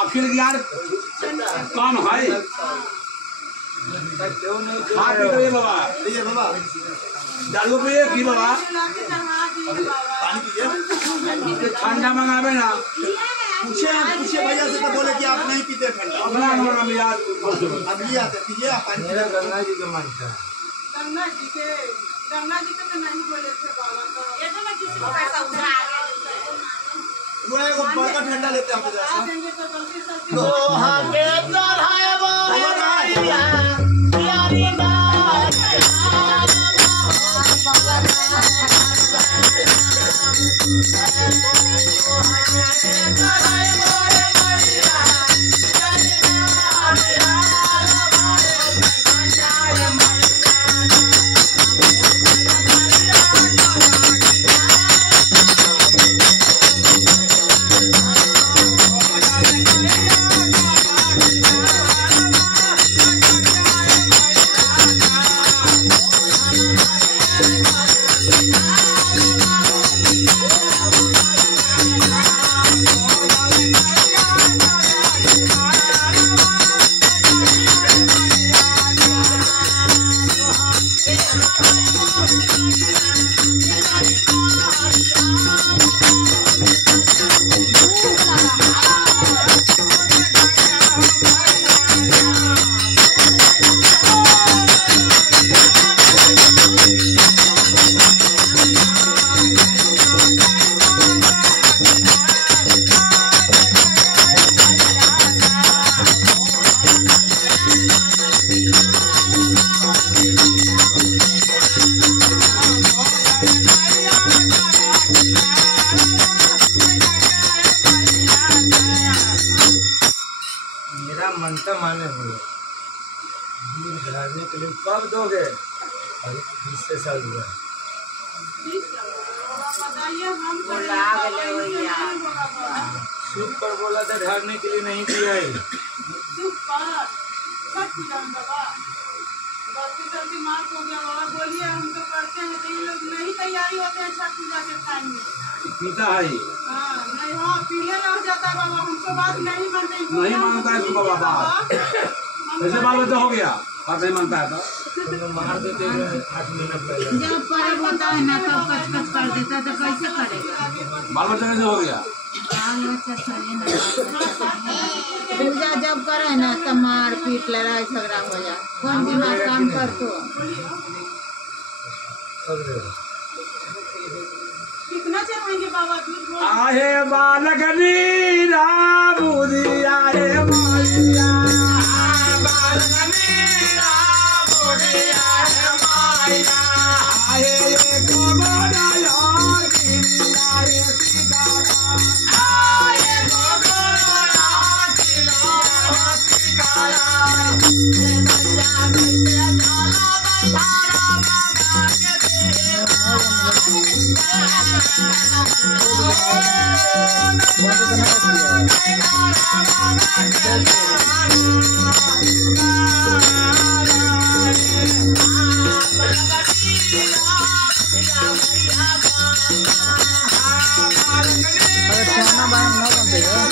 आखिर यार काम है बाबा दारू पिए की बाबा ठंडा मंगावे ना पूछे भैया से तो बोले कि आप नहीं पीते ठंडा अब अभी आते पीजिए आप पानी। मेरा गंगा जी के मन था। गंगा जी के तो नहीं बोले थे बाबा तो ये तो मैं किसी को पैसा उधार वो एगो बड़का ठंडा लेते हैं आ देंगे तो गलती से तो हाथे चढ़ाए वो यारी मनता माने हुए दूध ढालने के लिए कब दोगे? 20 साल हुआ। सूप पर बोला था ढालने के लिए नहीं दिया है। गलती माफ हो गया बाबा, बोलिए हम तो करते हैं तो ये लोग नहीं तैयारी होते हैं छठ पूजा के टाइम में। पीता है हाँ नहीं हाँ पीले लग जाता है बाबा, हमको बात नहीं मानते नहीं मानता है तुमको बाबा ऐसे बाल बच्चा हो गया बात नहीं मानता है तो मार देते 8 महीना पहले। जब पर्व होता है ना तब कच कच कर देता है तो कैसे करेगा? बाल बच्चा कैसे हो गया? बाल बच्चा थोड़ी ना पूजा जब करे ना तब मार पीट लड़ाई झगड़ा हो जाए। कौन दिमाग काम करतो? कितना चढ़ाएंगे बाबा दूध? आहे बालक नीरा बुद्धि आहे माया बालक नीरा बुद्धि आहे माया आहे एक बनाया किलिया आहे सिकारा आहे गोगोरा किलिया आहे सिकारा मैया कैसे झाला बंधारा बाबा के देवा खाना बनाना ना बनते हैं।